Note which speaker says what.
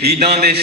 Speaker 1: he done this.